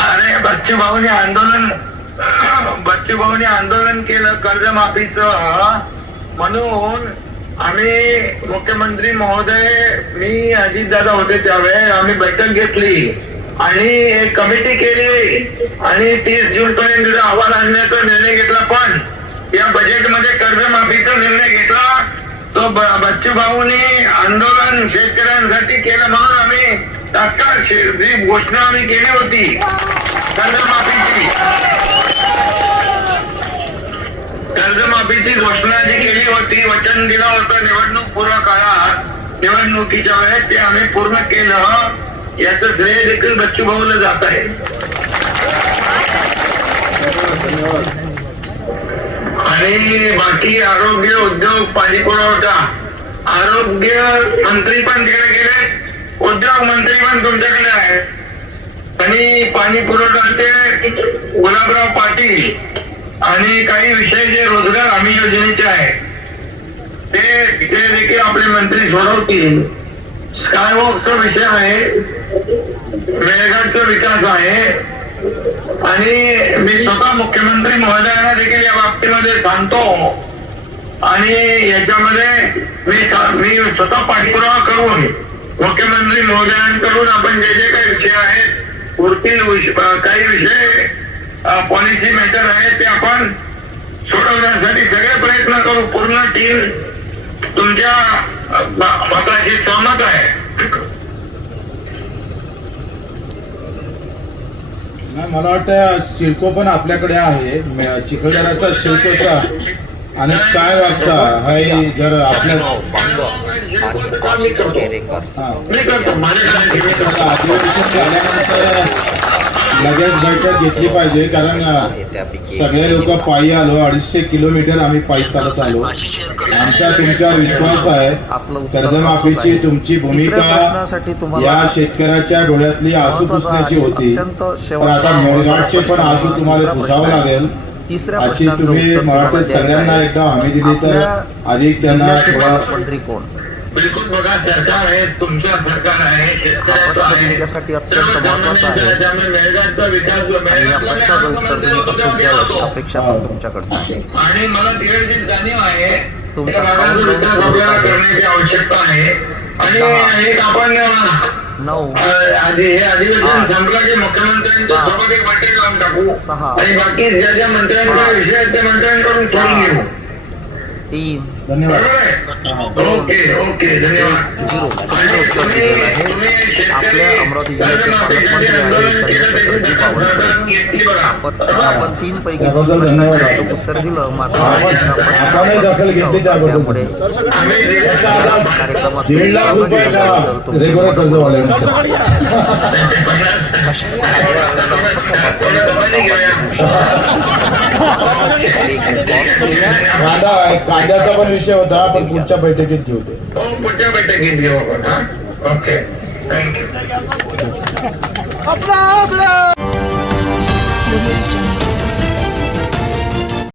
अरे बच्चू भाऊने आंदोलन केलं कर्जमाफीचं, म्हणून आम्ही मुख्यमंत्री महोदय, मी अजितदादा होते त्यावेळेस आम्ही बैठक घेतली आणि एक कमिटी केली आणि 30 जून पर्यंत अहवाल आणण्याचा निर्णय घेतला. पण या बजेटमध्ये कर्जमाफीचा निर्णय घेतला तो बच्चू भाऊने आंदोलन शेतकऱ्यांसाठी केलं, म्हणून आम्ही तात्काळ जी घोषणा आम्ही केली होती कर्जमाफीची घोषणा जी केली होती, वचन दिलं होतं निवडणूक पूर्व काळात, निवडणुकीच्या वेळेस ते आम्ही पूर्ण केलं. याचं श्रेय देखील बच्चू भाऊला जात आहे. आणि बाकी आरोग्य, उद्योग, पाणी पुरवठा, आरोग्य मंत्री पण तिकडे गेले, उद्योग मंत्री पण तुमच्याकडे आहे आणि पाणी पुरवठाचे गुलाबराव पाटील आणि काही विषय जे रोजगार हमी योजनेचे आहे ते देखील आपले मंत्री सोडवतील. स्कायवॉकचा विषय आहे, मेळघाटचा विकास आहे आणि मी स्वतः मुख्यमंत्री महोदयांना देखील या बाबतीमध्ये सांगतो आणि याच्यामध्ये मी स्वतः पाठपुरावा करून मुख्यमंत्री महोदयांकडून आपण जे जे काही विषय आहेत, पुढील काही विषय पॉलिसी मॅटर आहे ते आपण सोडवण्यासाठी सगळे प्रयत्न करू. पूर्ण टीम तुमच्या मताशी सहमत आहे. मला वाटतं सिडको पण आपल्याकडे आहे, चिखलदराचा सिडकोचा आणि काय वाटतं हा जर आपल्या लगेच बैठक घेतली पाहिजे, कारण सगळे लोक पायी आलो, 250 किलोमीटर आम्ही पायी चालत आलो. आमचा तुमच्यावर विश्वास आहे. कर्जमाफीची तुमची भूमिका या शेतकऱ्याच्या डोळ्यातली आसू पुसण्याची होती, पण आता मेळघाटचे पण आसू तुम्हाला पुसावं लागेल. अशी तुम्ही मला सगळ्यांना एकदा हमी दिली तर अधिक त्यांना मंत्री कोण? बिलकुल बघा, सरकार आहे, तुमचं सरकार आहे, शेतकऱ्याचं आहे, त्यासाठी अत्यंत महत्वाचं आहे. मेळघाटचा विकास आणि या प्रश्नाचं उत्तर तुम्ही अचूक द्यावं अपेक्षा पण तुमच्याकडनं आहे. आणि मला तिकडची जाणीव आहे तुमचा विकास आपल्याला करण्याची आवश्यकता आहे. आणि एक आपण हे अधिवेशन संपलं की मुख्यमंत्र्यांच्या सोबत एक बैठक लावून टाकू आणि बाकी ज्या ज्या मंत्र्यांचे विषय आहेत त्या मंत्र्यांकडून सोडून घेऊ. 3 धन्यवाद. ओके ओके, धन्यवाद. आपल्या अमरावती जिल्ह्याचे पालकमंत्री आपण 3 पैकी अचूक उत्तर दिलं. मात्र दखल घेतली त्यामुळे कार्यक्रमात कायद्याचा पण विषय होता, पण पुढच्या बैठकीत घेऊ. पुढच्या बैठकीत घेऊ आपण. Okay, thank you.